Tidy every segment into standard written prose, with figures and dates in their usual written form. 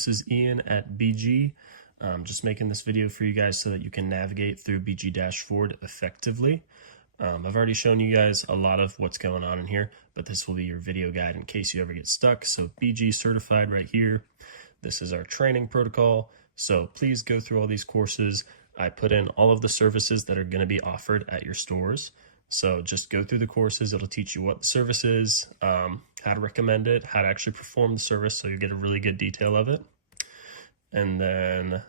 This is Ian at BG. Just making this video for you guys so that you can navigate through BG Dashboard effectively. I've already shown you guys a lot of what's going on in here, but this will be your video guide in case you ever get stuck. So BG certified right here. This is our training protocol. So please go through all these courses. I put in all of the services that are going to be offered at your stores. So just go through the courses. It'll teach you what the service is, how to recommend it, how to actually perform the service, so you get a really good detail of it. And then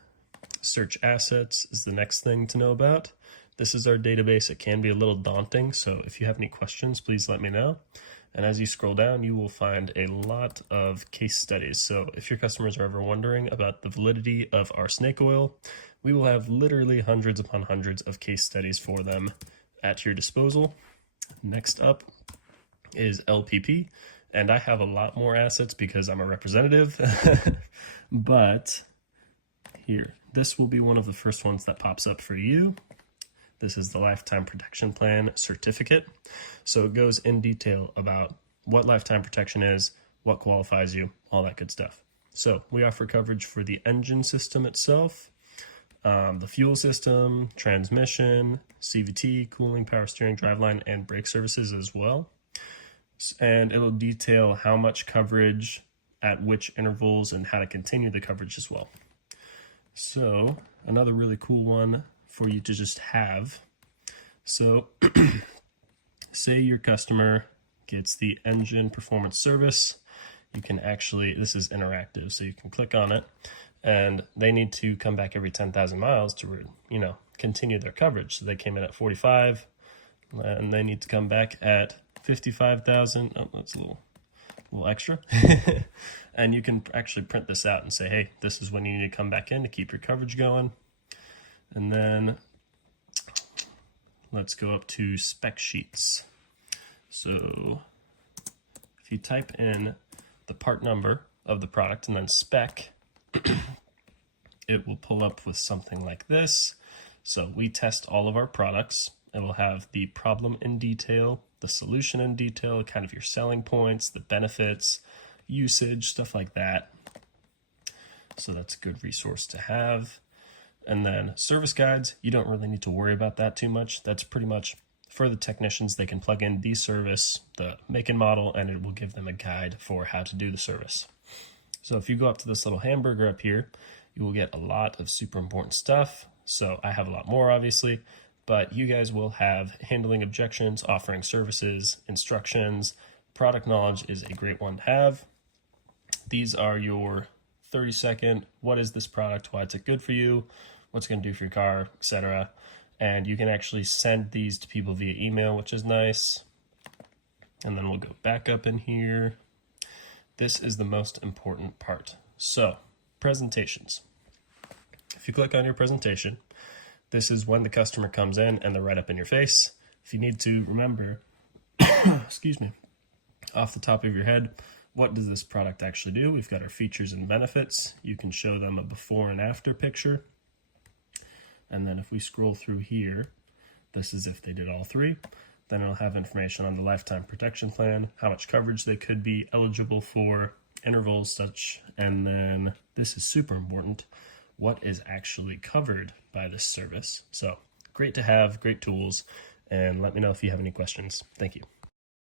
search assets is the next thing to know about. This is our database. It can be a little daunting, so if you have any questions, please let me know. And as you scroll down, you will find a lot of case studies. So if your customers are ever wondering about the validity of our snake oil, we will have literally hundreds upon hundreds of case studies for them at your disposal. Next up is LPP, and I have a lot more assets because I'm a representative, but here, this will be one of the first ones that pops up for you. This is the Lifetime Protection Plan certificate. So it goes in detail about what lifetime protection is, what qualifies you, all that good stuff. So we offer coverage for the engine system itself, the fuel system, transmission, CVT, cooling, power steering, driveline, and brake services as well. And it'll detail how much coverage at which intervals and how to continue the coverage as well. So another really cool one for you to just have. So say your customer gets the engine performance service. You can actually, this is interactive, so you can click on it and they need to come back every 10,000 miles to, continue their coverage. So they came in at 45 and they need to come back at 55,000. Oh, that's a little extra. And you can actually print this out and say, hey, this is when you need to come back in to keep your coverage going. And then let's go up to spec sheets. So if you type in the part number of the product and then spec, it will pull up with something like this. So we test all of our products. It will have the problem in detail, the solution in detail, kind of your selling points, the benefits, usage, stuff like that. So that's a good resource to have. And then service guides, you don't really need to worry about that too much. That's pretty much for the technicians. They can plug in the service, the make and model, and it will give them a guide for how to do the service. So if you go up to this little hamburger up here, you will get a lot of super important stuff. So I have a lot more, obviously, but you guys will have handling objections, offering services, instructions. Product knowledge is a great one to have. These are your 30-second, what is this product, why is it good for you, what's it going to do for your car, etc. And you can actually send these to people via email, which is nice. And then we'll go back up in here. This is the most important part. So, presentations. If you click on your presentation, this is when the customer comes in and they're right up in your face. If you need to remember, excuse me, off the top of your head, what does this product actually do? We've got our features and benefits. You can show them a before and after picture. And then if we scroll through here, this is if they did all three. Then it'll have information on the lifetime protection plan, how much coverage they could be eligible for, intervals such, and then this is super important, what is actually covered by this service. So great to have, great tools, and let me know if you have any questions. Thank you.